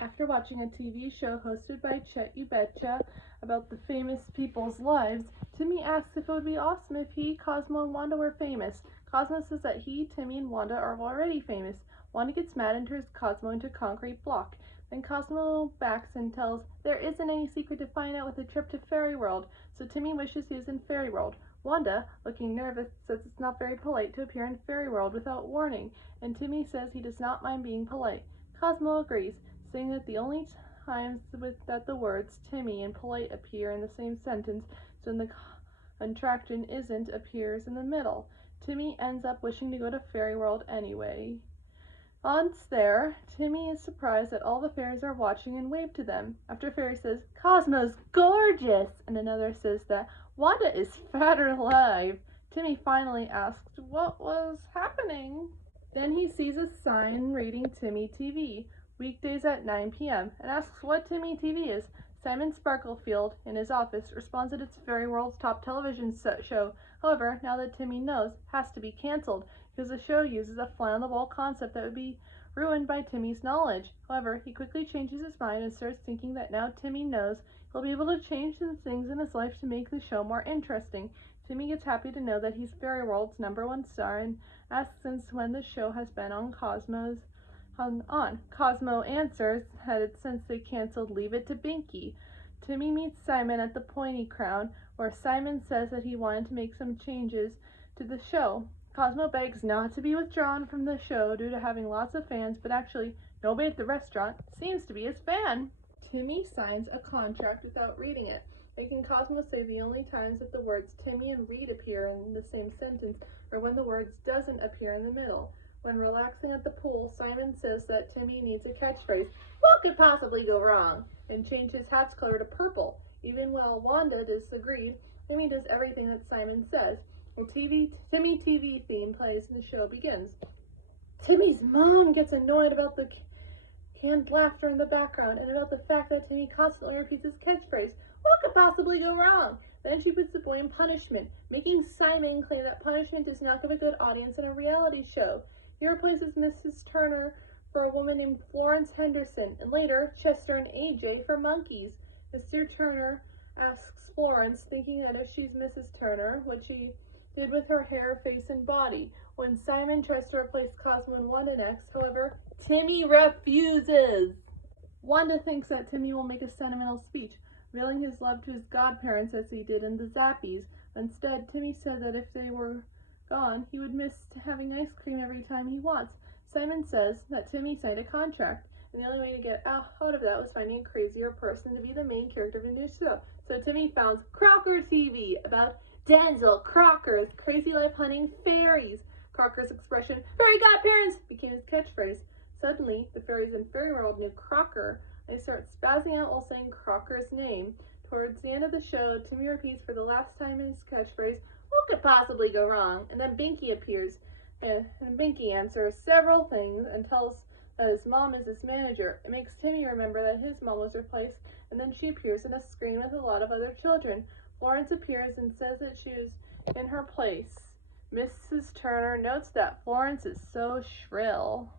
After watching a TV show hosted by Chet You Betcha about the famous people's lives, Timmy asks if it would be awesome if he, Cosmo, and Wanda were famous. Cosmo says that he, Timmy, and Wanda are already famous. Wanda gets mad and turns Cosmo into a concrete block. Then Cosmo backs and tells there isn't any secret to find out with a trip to Fairy World, so Timmy wishes he was in Fairy World. Wanda, looking nervous, says it's not very polite to appear in Fairy World without warning, and Timmy says he does not mind being polite. Cosmo agrees, saying that the only times that the words Timmy and polite appear in the same sentence is when the contraction isn't appears in the middle. Timmy ends up wishing to go to Fairy World anyway. Once there, Timmy is surprised that all the fairies are watching and wave to them. After a fairy says, "Cosmo's gorgeous," and another says that Wanda is fatter alive, Timmy finally asks what was happening. Then he sees a sign reading Timmy TV, weekdays at 9 p.m., and asks what Timmy TV is. Simon Sparklefield, in his office, responds that it's Fairy World's top television show. However, now that Timmy knows, it has to be cancelled, because the show uses a fly-on-the-wall concept that would be ruined by Timmy's knowledge. However, he quickly changes his mind and starts thinking that now Timmy knows, he'll be able to change some things in his life to make the show more interesting. Timmy gets happy to know that he's Fairy World's #1 star and asks since when the show has been on Cosmo answers that it's since they canceled Leave It to Binky. Timmy meets Simon at the Pointy Crown, where Simon says that he wanted to make some changes to the show. Cosmo begs not to be withdrawn from the show due to having lots of fans, but actually, nobody at the restaurant seems to be his fan. Timmy signs a contract without reading it, making Cosmo say the only times that the words Timmy and Reed appear in the same sentence are when the words doesn't appear in the middle. When relaxing at the pool, Simon says that Timmy needs a catchphrase, "What could possibly go wrong?" and change his hat's color to purple. Even while Wanda disagreed, Timmy does everything that Simon says. The Timmy TV theme plays and the show begins. Timmy's mom gets annoyed about the canned laughter in the background and about the fact that Timmy constantly repeats his catchphrase, "What could possibly go wrong?" Then she puts the boy in punishment, making Simon claim that punishment does not give a good audience in a reality show. He replaces Mrs. Turner for a woman named Florence Henderson, and later Chester and AJ for monkeys. Mr. Turner asks Florence, thinking that if she's Mrs. Turner, what she did with her hair, face, and body. When Simon tries to replace Cosmo and Wanda next, however, Timmy refuses. Wanda thinks that Timmy will make a sentimental speech, revealing his love to his godparents as he did in the Zappies. Instead, Timmy said that if they were gone, he would miss having ice cream every time he wants. Simon says that Timmy signed a contract, and the only way to get out of that was finding a crazier person to be the main character of a new show. So Timmy founds Crocker TV, about Denzel Crocker's crazy life hunting fairies. Crocker's expression, "Fairy godparents," became his catchphrase. Suddenly, the fairies in Fairy World knew Crocker, and they start spazzing out while saying Crocker's name. Towards the end of the show, Timmy repeats for the last time his catchphrase, "What could possibly go wrong?" And then Binky appears, and Binky answers several things and tells that his mom is his manager. It makes Timmy remember that his mom was replaced, and then she appears in a screen with a lot of other children. Florence appears and says that she was in her place. Mrs. Turner notes that Florence is so shrill.